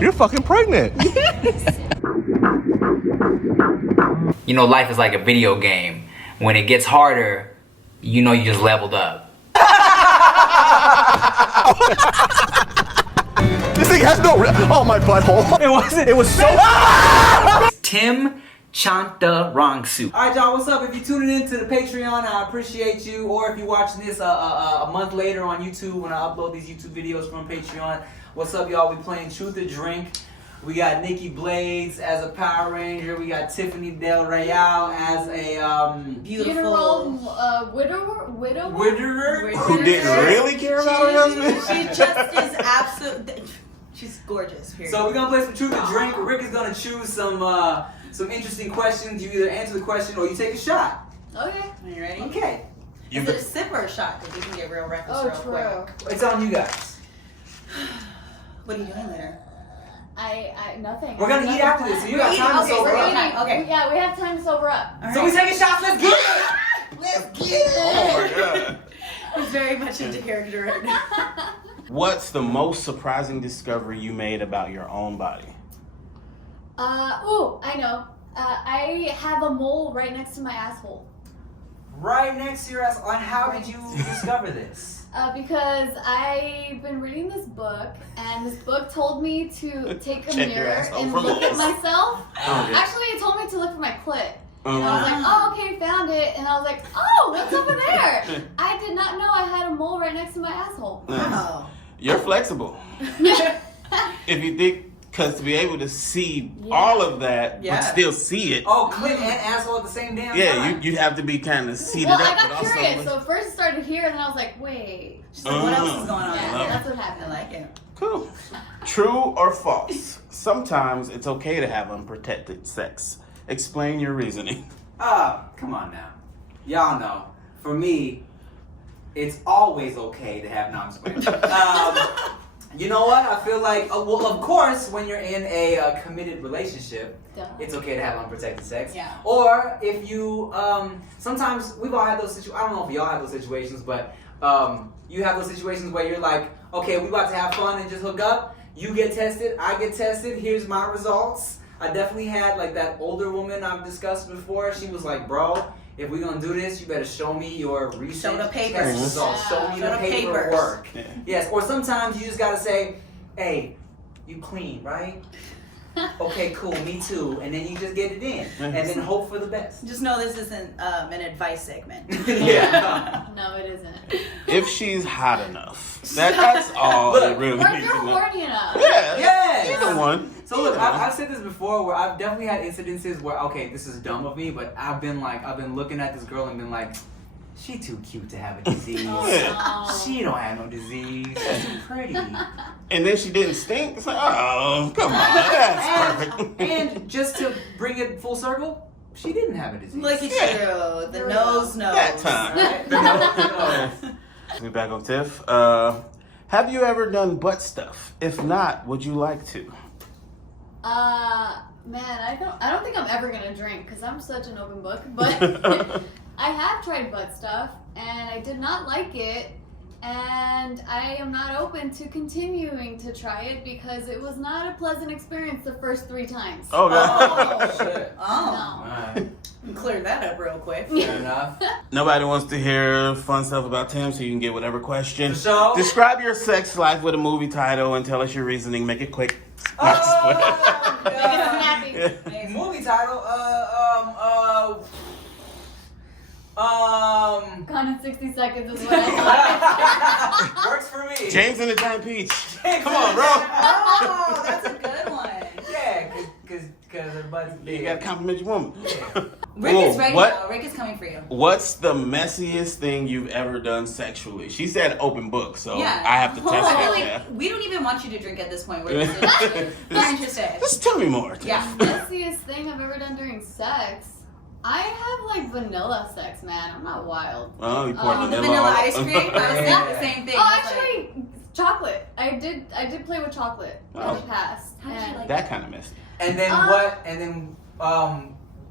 You're fucking pregnant. You know, life is like a video game. When it gets harder, you know you just leveled up. This thing has no. Oh, my butthole. It wasn't. It was so. Tim Chantarangsu. Alright, y'all, what's up? If you're tuning in to the Patreon, I appreciate you. Or if you're watching this a month later on YouTube when I upload these YouTube videos from Patreon, what's up, y'all? We playing Truth or Drink. We got Nikki Blades as a Power Ranger. We got Tiffany Del Real as a beautiful widower. Who didn't really care about her husband? She just is absolute. She's gorgeous. Period. So we're gonna play some Truth or Drink. Rick is gonna choose some interesting questions. You either answer the question or you take a shot. Okay. Are you ready? Okay. Is it a sip or a shot? Because you can get real reckless real quick. It's on you guys. What are you doing later? Nothing. We're gonna eat after this, so you got time to sober up. Okay. Yeah, we have time to sober up. All So right. we taking shots. Let's get it. Let's get it. Oh my god. He's very much into character right now. What's the most surprising discovery you made about your own body? I know. I have a mole right next to my asshole. Right next to your ass. And how did you discover this? Because I've been reading this book, and this book told me to take a Check your mirror asshole and for look at moles. myself. Okay. Actually, it told me to look for my clit. And I was like, Uh-huh. oh, okay, found it. And I was like, oh, what's over there? I did not know I had a mole right next to my asshole. Wow. You're flexible. If you think, because to be able to see all of that, Yeah. but still see it. Oh, clit and asshole at the same damn Yeah, time. you'd have to be kind of seated Well, up. I got but also- curious. So first it started here, and then I was like, wait. She's like, what else is going on? Yeah, love that's what I happened. like it. Cool. True or false? Sometimes it's okay to have unprotected sex. Explain your reasoning. Come on now. Y'all know. For me, it's always okay to have non-square. You know what? I feel like, well, of course, when you're in a committed relationship, Duh. it's okay to have unprotected sex. Yeah. Or if you, sometimes we've all had those situations. I don't know if y'all have those situations, but you have those situations where you're like, okay, we about to have fun and just hook up. You get tested, I get tested. Here's my results. I definitely had like that older woman I've discussed before. She was like, bro, if we're gonna do this, you better show me your recent Show the papers. test results. Show me Show the the papers. paperwork. Yeah. Yes, or sometimes you just gotta say, hey, you clean, right? Okay, cool, me too. And then you just get it in. And then hope for the best. Just know this isn't an advice segment. Yeah. No, it isn't. If she's hot enough, that's all Look, it really Or if needs you're to know. horny enough. Yeah, Yes. either one. So look, Either one. I've said this before where I've definitely had incidences where, okay, this is dumb of me, but I've been looking at this girl and been like, she too cute to have a disease. Oh, She don't have no disease. She's too pretty. And then she didn't stink. It's like, oh, come on, that's perfect. And just to bring it full circle, she didn't have a disease. Look at you. The nose knows. That time. Right? No. We back on Tiff. Have you ever done butt stuff? If not, would you like to? man, I don't think I'm ever gonna drink because I'm such an open book. But I have tried butt stuff and I did not like it, and I am not open to continuing to try it because it was not a pleasant experience the first 3 times. Oh, God. Oh, shit. Oh. Alright, Clear that up real quick. fair enough. Nobody wants to hear fun stuff about Tim, so you can get whatever question. So, Describe your sex life with a movie title and tell us your reasoning. Make it quick. oh, Make it snappy. Yeah. movie title, Gone in 60 seconds is what I thought. works for me. James and the Giant Peach. James Come on, bro. Oh, that's a good one. Yeah, because her butt's big. You gotta compliment your woman. Rick Ooh, is ready what? now. Rick is coming for you. What's the messiest thing you've ever done sexually? She said open book, so Yeah. I have to test I feel that. like Yeah. we don't even want you to drink at this point. We're just interested. Just tell me more. Tiff. Yeah. Messiest thing I've ever done during sex. I have like vanilla sex, man. I'm not wild. Oh, you pour Oh, The vanilla vanilla all- ice cream. I was thinking the same thing. Oh, I was like, actually, chocolate. I did play with chocolate in Oh. the past. How did you and- like That kind of messy. And then what? And then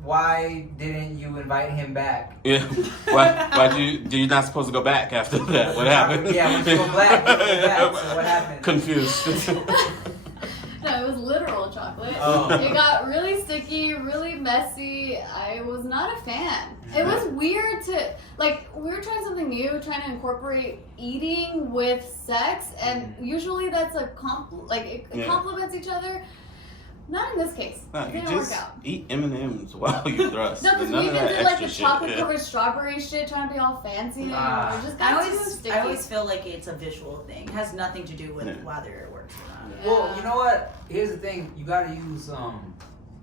why didn't you invite him back? Yeah. Why'd you're not supposed to go back after that? What happened? Yeah, when you go black, you go back. So what happened? Confused. No, it was literal chocolate. Oh. It got really sticky, really messy. I was not a fan. It was weird to, like, we were trying something new, trying to incorporate eating with sex, and usually that's a it complements each other. Not in this case. No, It you didn't just work out. eat M&Ms while you thrust. No, because None we of even that did like extra the shit. chocolate covered strawberry shit, trying to be all fancy, and Ah. it just I got too always, sticky. I always feel like it's a visual thing. It has nothing to do with whether it works or not. Well, you know what? Here's the thing. You gotta use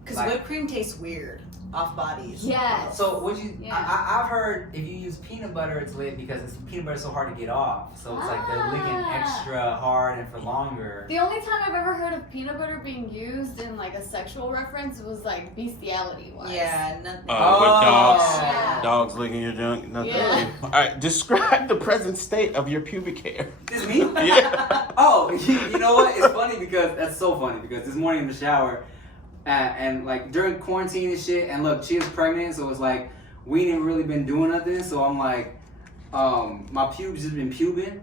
Because like- whipped cream tastes weird off bodies. Yes. So would you? Yeah. I've heard if you use peanut butter, it's lit because peanut butter is so hard to get off. So it's like they're licking extra hard and for longer. The only time I've ever heard of peanut butter being used in like a sexual reference was like bestiality wise. Yeah, nothing. With dogs, Yeah. dogs licking your junk. Nothing. Yeah. All right, describe the present state of your pubic hair. This me? Yeah. Oh, you know what? It's funny because that's so funny because this morning in the shower, and like during quarantine and shit, and look, she is pregnant, so it's like we ain't really been doing nothing. So I'm like, my pubes just been pubing,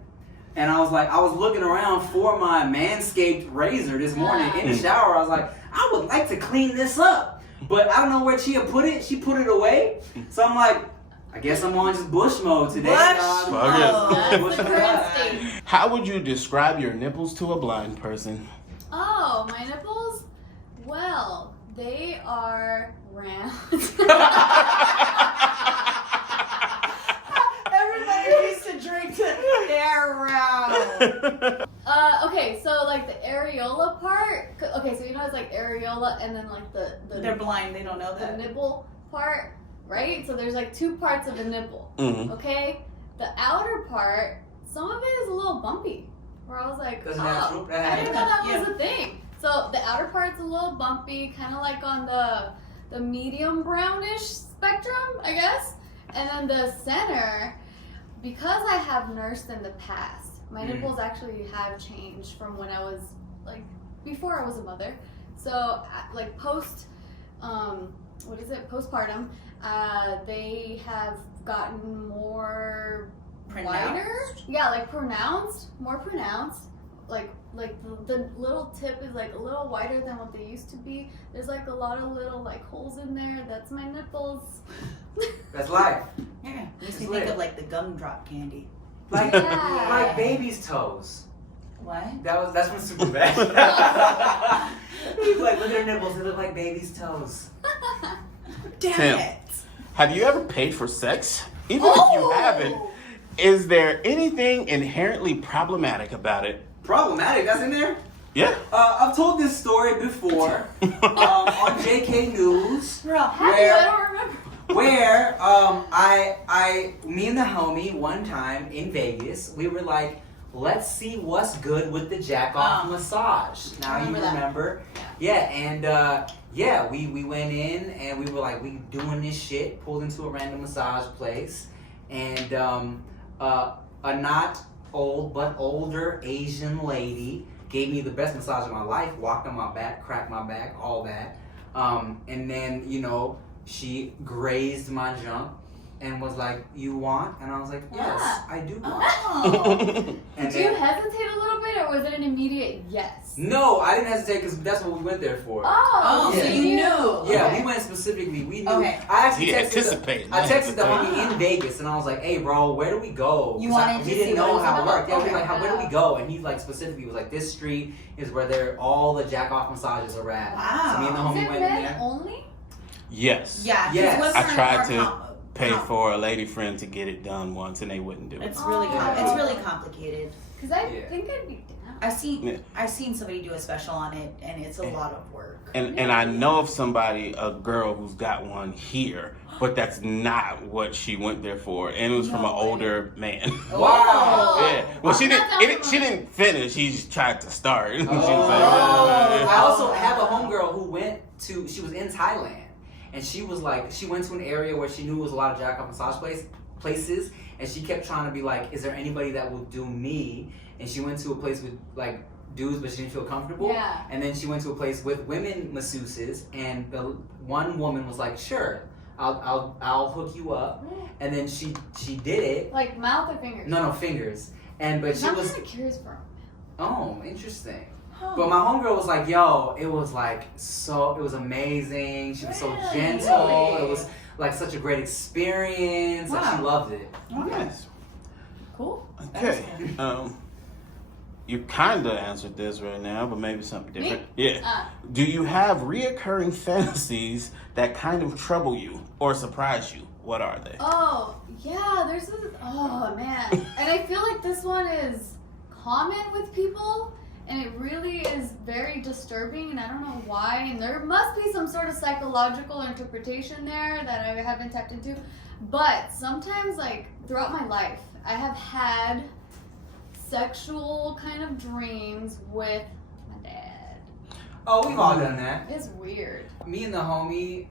and I was looking around for my Manscaped razor this morning in the shower. I was like, I would like to clean this up, but I don't know where Chia put it. She put it away, so I'm like, I guess I'm on just bush mode today. Bush dog. mode. That's the current state. How would you describe your nipples to a blind person? Oh, my nipples? Well, they are round. Everybody needs to drink to their round. Okay, so like the areola part. Okay, so you know it's like areola and then like the They're blind. They don't know the that. nipple part, right? So there's like two parts of a nipple. Mm-hmm. Okay, the outer part, some of it is a little bumpy. Where I was like, Doesn't have oh, droop- I didn't know that Yeah. was a thing. So the outer part's a little bumpy, kind of like on the medium brownish spectrum, I guess. And then the center, because I have nursed in the past, my nipples actually have changed from when I was like before I was a mother. So like postpartum, they have gotten more wider. Yeah, like more pronounced. Like the little tip is like a little wider than what they used to be. There's like a lot of little like holes in there. That's my nipples. That's life. Yeah, makes me It's think lit. of like the gumdrop candy. Like Yeah. like baby's toes. What? That's from Superbad. He's like, look at her nipples. They look like baby's toes. Damn Tim. it! Have you ever paid for sex? Even if you haven't, is there anything inherently problematic about it? Problematic. That's in there. Yeah. I've told this story before on JK News. Bro, Have you? I don't remember. Where me and the homie one time in Vegas, we were like, let's see what's good with the jack off massage. Now you remember that. remember, yeah, and we went in and we were like, we doing this shit. Pulled into a random massage place, and a not old but older Asian lady gave me the best massage of my life. Walked on my back, cracked my back, all that, and then she grazed my junk and was like, you want? And I was like, yes, Yeah. I do want. Oh. And Did you hesitate a little bit, or was it an immediate yes? no, I didn't hesitate because that's what we went there for. Oh, so you knew. Yeah, Okay. we went specifically. We knew. Okay. I actually He texted anticipated. I texted the that. homie in Vegas and I was like, hey, bro, where do we go? You 'Cause wanted we to didn't see know what it how was it worked. Yeah, about? we were like, Okay. where do we go? And he like specifically was like, this street is where all the jack off massages are at. Wow. So me and the Is homie it went in men there. only? Yes. Yeah, 'cause Yes. women I are tried more to pay for a lady friend to get it done once, and they wouldn't do it. It's really Oh. it's really complicated. Because I Yeah. think I'd be down. I've seen somebody do a special on it, and it's a lot of work. And I know of somebody, a girl who's got one here, but that's not what she went there for, and it was from No an way. older man. Wow. Yeah. Well, she I'm not didn't. down She for didn't finish. She just tried to start. She was like, Oh. I "Uh, also have a homegirl who she was in Thailand, and she was like, she went to an area where she knew was a lot of jack off massage places, and she kept trying to be like, is there anybody that will do me? And she went to a place with like dudes, but she didn't feel comfortable. Yeah. And then she went to a place with women masseuses, and the one woman was like, sure, I'll hook you up. And then she did it. Like mouth or fingers? No, fingers. But she I'm was, kind of curious for him. oh, interesting. But my homegirl was like, yo, it was amazing. She was so Really? gentle. Really? It was like such a great experience. Like, she Wow. loved it. Yes. Cool. Okay. You kind of answered this right now, but maybe something different. Yeah. Do you have reoccurring fantasies that kind of trouble you or surprise you? What are they? Oh, yeah, there's this, oh man. And I feel like this one is common with people, and it really is very disturbing, and I don't know why, and there must be some sort of psychological interpretation there that I haven't tapped into, but sometimes, like, throughout my life, I have had sexual kind of dreams with my dad. Oh, we've all done that. It's weird. Me and the homie,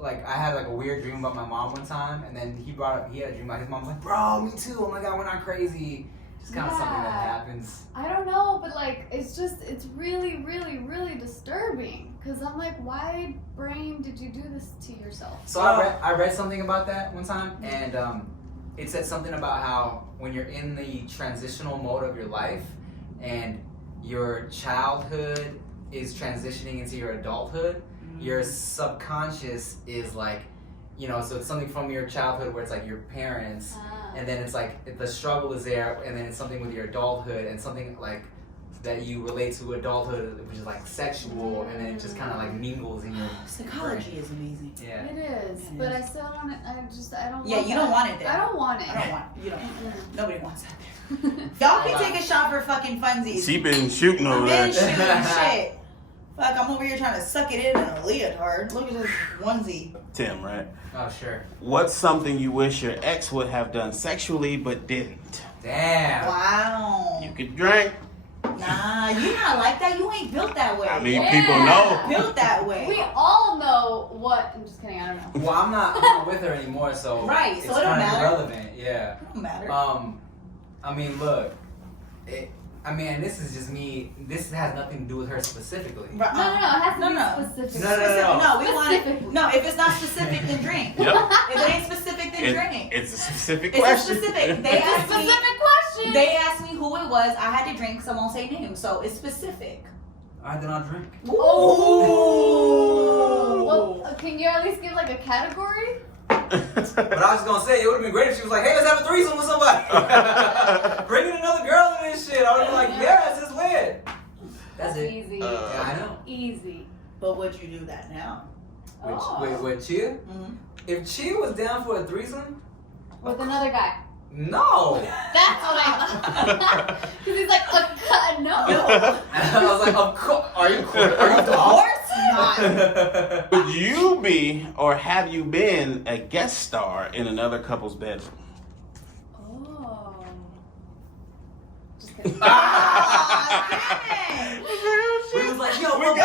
like, I had like a weird dream about my mom one time, and then he had a dream about his mom. I was like, bro, me too. Oh my god, we're not crazy. Just kind of something that happens. I don't know, but like, it's really, really, really disturbing. Cause I'm like, why, brain, did you do this to yourself? So I read something about that one time, and it said something about how when you're in the transitional mode of your life, and your childhood is transitioning into your adulthood, your subconscious is like, you know, so it's something from your childhood where it's like your parents, and then it's like the struggle is there, and then it's something with your adulthood, and something like that you relate to adulthood, which is like sexual, and then it just kind of like mingles in your Psychology is amazing. Yeah. It is, but I still want it. I don't. Yeah, want you that. don't want it there. I don't want it. I don't want it. You don't. Nobody wants that there. Y'all can take a shot for fucking funsies. She been shooting over I've there. been shooting shit. Fuck, I'm over here trying to suck it in a leotard. Look at this onesie. Tim, right? Oh, sure. What's something you wish your ex would have done sexually but didn't? Damn. Wow. You could drink. Nah, you not like that. You ain't built that way. I mean, Yeah. people know. Built that way. We all know what. I'm just kidding. I don't know. Well, I'm not with her anymore, so Right, it's so it don't kind of matter. irrelevant. Yeah. It don't matter. I mean, look. This is just me. This has nothing to do with her specifically. No, it has to be specific. No. No, we want it. No, if it's not specific, then drink. Yep. If it ain't specific, then drink. It's a specific It's question. a specific. They It's a asked me. specific question. They asked me who it was. I had to drink, so I won't say names. So it's specific. I do not drink. Ooh. Well, can you at least give like a category? But I was gonna say it would have been great if she was like, "Hey, let's have a threesome with somebody." Bring in another girl in this shit. I would have been like, "Yes, it's lit." That's it. Easy. Yeah, I know. Easy. But would you do that now? With Chia? Mm-hmm. If Chia was down for a threesome, With another guy. no. That's what I thought. Because he's like, no. I was like, "Of course, are you cool? Are you Of dumb?" course not. Would you be or have you been a guest star in another couple's bedroom? Oh. Just kidding. We was like, "Yo, what you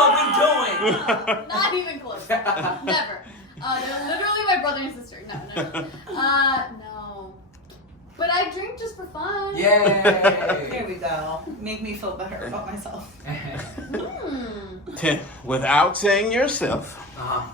all been doing?" Not even close. Never. They're literally my brother and sister. No. No. But I drink just for fun. Here Yay! we go. Make me feel better about myself. Tim, without saying yourself Uh-huh.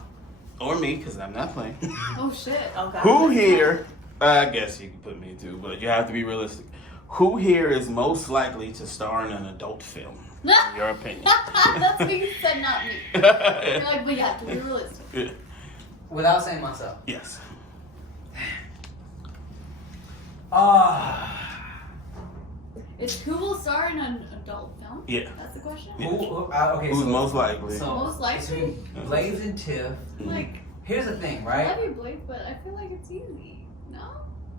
or me, because I'm not playing. Oh shit. Oh God. Who here? I guess you can put me too, but you have to be realistic. Who here is most likely to star in an adult film? In your opinion. That's what you said, not me. You're like, but you have to be realistic. Yeah. Without saying myself. Yes. It's who will star in an adult film? Yeah. That's the question? Yeah. Okay, Who's so, most likely? so Most likely? between Blaze and Tiff. Like, Here's the thing, I right? love you, Blake, but I feel like it's easy. No?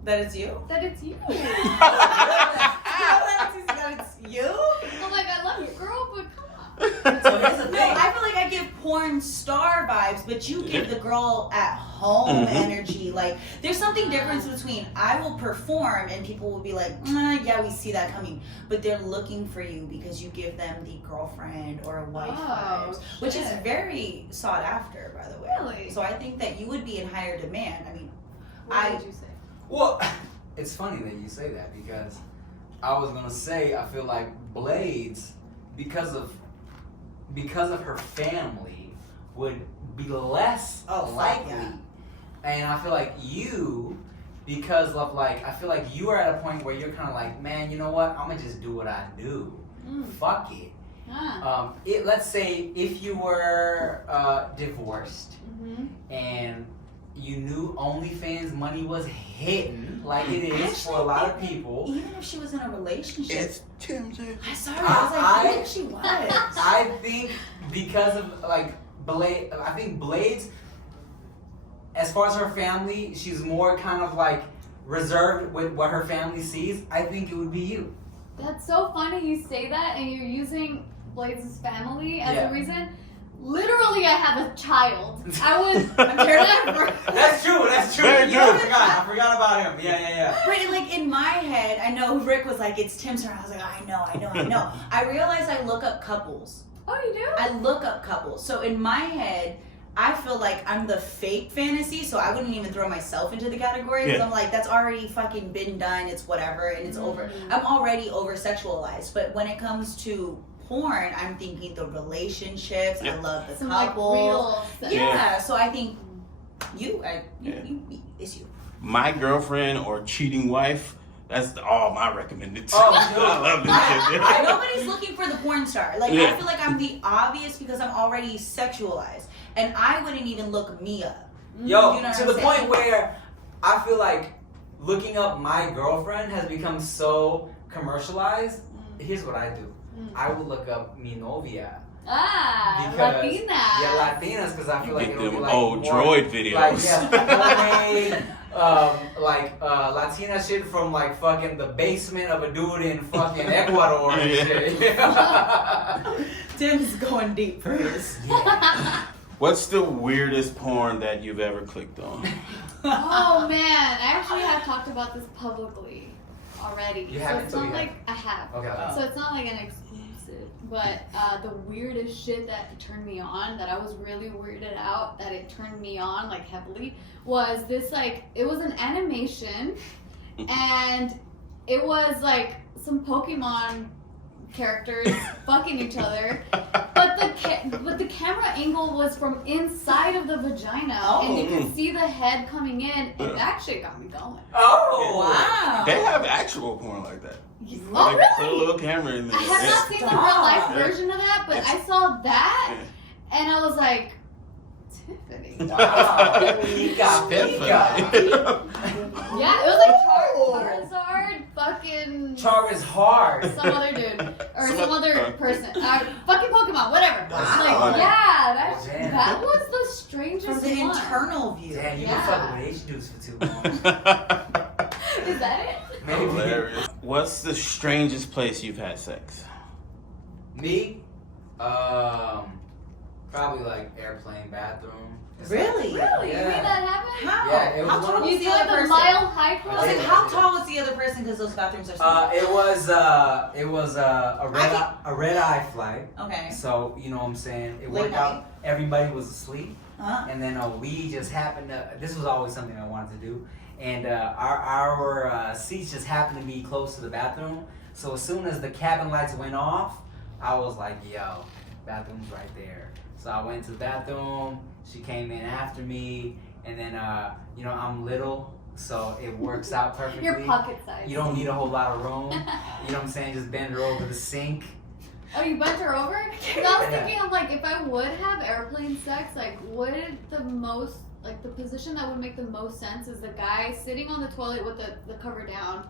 That it's you? That it's you. That it's you? I'm like, I love you, girl, but come on. So here's the No, thing. I feel like I give porn star vibes, but you give the girl at home energy. Like, there's something different between I will perform and people will be like, yeah, we see that coming. But they're looking for you because you give them the girlfriend or wife vibes, which is shit. very sought after, by the way. Really? So I think that you would be in higher demand. I mean, What did you say? Well, it's funny that you say that because I was gonna say I feel like Blades, because of her family, would be less likely. yeah. And I feel like you, because of like, I feel like you are at a point where you're kind of like, man, you know what? I'm gonna just do what I do. Fuck it. Let's say if you were divorced and you knew OnlyFans money was hitting like it is for a lot of people. Even if she was in a relationship. It's Tim's. I saw her. I was like, even if she was. I think because of like I think Blade's, as far as her family, she's more kind of like reserved with what her family sees. I think it would be you. That's so funny you say that, and you're using Blaze's family as a reason. Literally, I have a child. I'm terrified. That's true. Very true. I forgot about him. Yeah. But like in my head, I know Rick was like, it's Tim's turn. I was like, I know. I realized I look up couples. Oh, you do? I look up couples. So in my head, I feel like I'm the fake fantasy, so I wouldn't even throw myself into the category because I'm like, that's already fucking been done. It's whatever, and it's over. I'm already over sexualized. But when it comes to porn, I'm thinking the relationships. I love the couple. Like real sex. Yeah. So I think it's you. My girlfriend or cheating wife. That's all my recommended. Oh, I love this shit. Nobody's looking for the porn star. Like I feel like I'm the obvious because I'm already sexualized, and I wouldn't even look me up. Yo, you know to the point where I feel like looking up my girlfriend has become so commercialized. Here's what I do. I would look up mi novia. Latinas. Yeah, Latinas, because I feel like it'll be like old more, droid videos. Like Latina shit from like fucking the basement of a dude in fucking Ecuador and shit. Tim's going deep for this. What's the weirdest porn that you've ever clicked on? Oh man, I actually have talked about this publicly already. You so haven't? it's So not you like I have. Okay. So it's not like an exclusive, but the weirdest shit that turned me on, that I was really weirded out, that it turned me on like heavily, was this like, it was an animation, and it was like some Pokemon characters fucking each other, but the camera angle was from inside of the vagina, and you could see the head coming in, and that shit got me going. Oh Wow. They have actual porn like that. Oh, They put a really? little camera in there. I have not seen the real life version of that, but I saw that, and I was like, Tiffany. Wow. Pika. Yeah, it was like Charizard, fucking Charizard. some other dude or some other person, fucking Pokemon, whatever. Wow. Like, yeah, Damn. that was the strangest From the one. internal view. Damn, you Yeah. been fucking with Asian dudes for too long. Is that it? Maybe. Hilarious. What's the strangest place you've had sex? Me? Probably like airplane bathroom. It's Really? Really? Yeah. You made that happen? How? Yeah, it was How one tall of- You was see the like other a person? mile height I was like, how tall was the other person? Because those bathrooms are so It was a red eye flight. Okay. So you know what I'm saying. It Late worked out. Everybody was asleep, Huh? and then we just happened to. This was always something I wanted to do, and our seats just happened to be close to the bathroom. So as soon as the cabin lights went off, I was like, "Yo, bathroom's right there." So I went to the bathroom. She came in after me, and then you know I'm little, so it works out perfectly. Your pocket size. You don't need a whole lot of room. You know what I'm saying? Just bend her over the sink. Oh, you bent her over? 'Cause I was thinking of like, if I would have airplane sex, like, would the most, like, the position that would make the most sense is the guy sitting on the toilet with the cover down,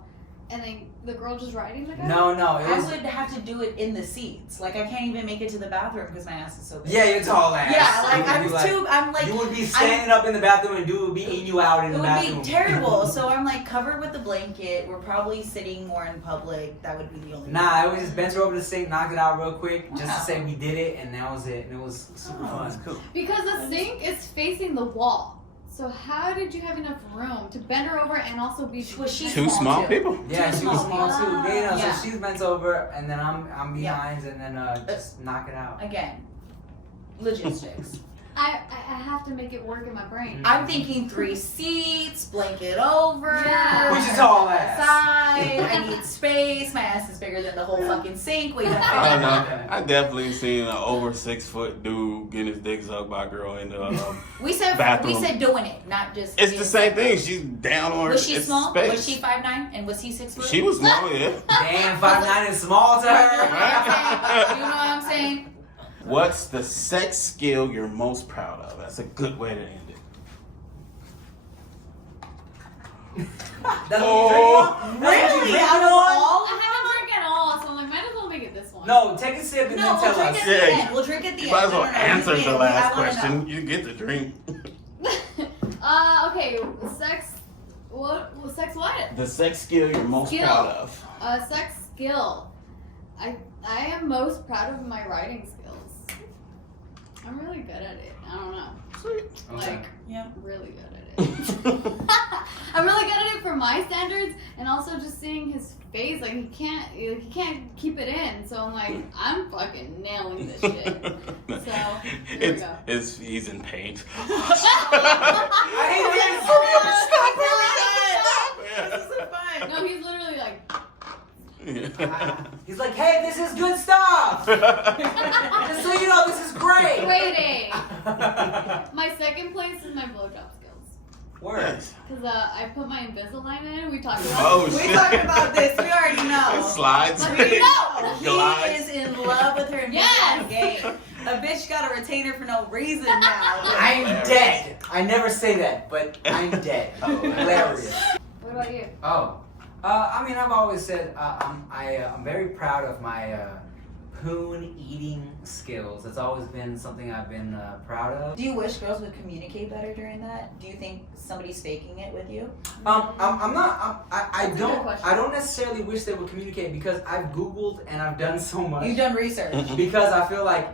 and then the girl just riding the guy? No, it I was. would have to do it in the seats. Like I can't even make it to the bathroom because my ass is so big. Yeah, you're tall ass. Yeah, like You would be I'm like You would be standing up in the bathroom and dude would be eating you out in it the would bathroom. be terrible. So I'm like covered with the blanket. We're probably sitting more in public. That would be the only. Nah, I would just bent her over the sink, knocked it out real quick, just Wow. to say we did it, and that was it. And it was super fun. cool. Because the sink is facing the wall. So how did you have enough room to bend her over and also be... Was she Two small too? people. Yeah, she was small too. Wow. Yeah, Yeah. so she's bent over, and then I'm Yeah. behind, and then just knock it out. Again, logistics. I have to make it work in my brain. I'm thinking 3 seats, blanket over. Yeah. Which is tall ass. Side. I need space. My ass is bigger than the whole fucking sink. We have I don't know. I definitely seen an over 6 foot dude getting his dick sucked by a girl in the We said bathroom. doing it, not just. It's the same thing. She's down on her. Was she it's small? Space. Was she 5'9" and was he 6 foot? She was small, yeah. Damn, 5'9" is small to You know her. what I'm saying? What's the sex skill you're most proud of? That's a good way to end it. That's Oh. what you drink on? That's what you Really? drink Out of on? all? I haven't drank at all, so I'm like, might as well make it this one. No, take a sip and No, then we'll tell drink us. at the Yeah, end. We'll drink at the You end. might as well No, answer you the wait, last I wanna question. know. You get the drink. Okay, sex. What? Sex what? The sex skill you're most Skill. proud of. Sex skill. I am most proud of my writing skills. I'm really good at it. I don't know. Sweet. Like, Yeah. really good at it. I'm really good at it for my standards, and also just seeing his face. Like he can't keep it in. So I'm like, I'm fucking nailing this shit. So here we go. He's in paint. I hate This is so fun. No, he's literally like. He's like, hey, this is good stuff. Just so you know, this is great. Waiting. My second place is my blowjob skills. Words. Because I put my Invisalign in. We talked about Oh, We shit. talked about this. We already know. Slides. Let me know. He Glides. is in love with her Yes. game. A bitch got a retainer for no reason now. I'm dead. I never say that, but I'm dead. Hilarious. What about you? Oh, I mean, I've always said I'm very proud of my poon eating skills. It's always been something I've been proud of. Do you wish girls would communicate better during that? Do you think somebody's faking it with you? I'm not. I That's a good don't. question. I don't necessarily wish they would communicate because I've Googled and I've done so much. You've done research. Because I feel like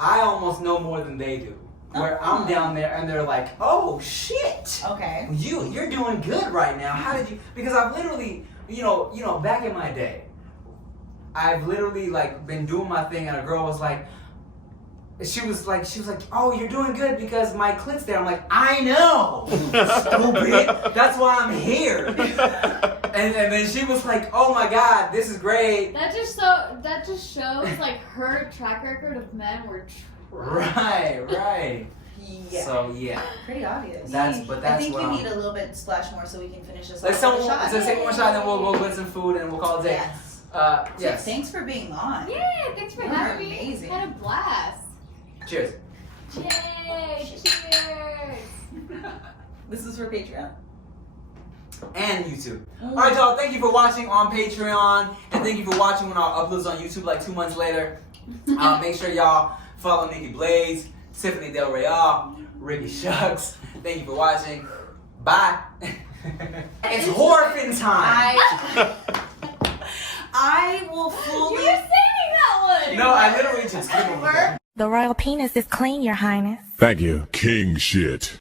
I almost know more than they do. Where I'm down there and they're like, oh shit. Okay. You're doing good right now. How did you? Because I've literally, you know, back in my day, I've literally like been doing my thing, and a girl was like, she was like, oh, you're doing good because my clit's there. I'm like, I know, stupid. That's why I'm here. And then she was like, oh my god, this is great. That just shows like her track record of men were trash. Right. Yeah. So yeah. Pretty obvious. That's I think what you I'm- need a little bit splash more so we can finish this Let's off with a shot. take one more shot, then we'll get some food and we'll call it a day. Yes. Yes. Thanks for being on. Yeah, thanks for You're having me. amazing. Had a blast. Cheers. Yay! Cheers! This is for Patreon. And YouTube. Alright, y'all, thank you for watching on Patreon. And thank you for watching when our uploads on YouTube like 2 months later. Make sure y'all follow Nikki Blaze, Tiffany Del Real, Ricky Shucks. Thank you for watching. Bye. It's Horfin time. I will You fully. were singing that one! No, I literally just gave him. The royal penis is clean, Your Highness. Thank you. King shit.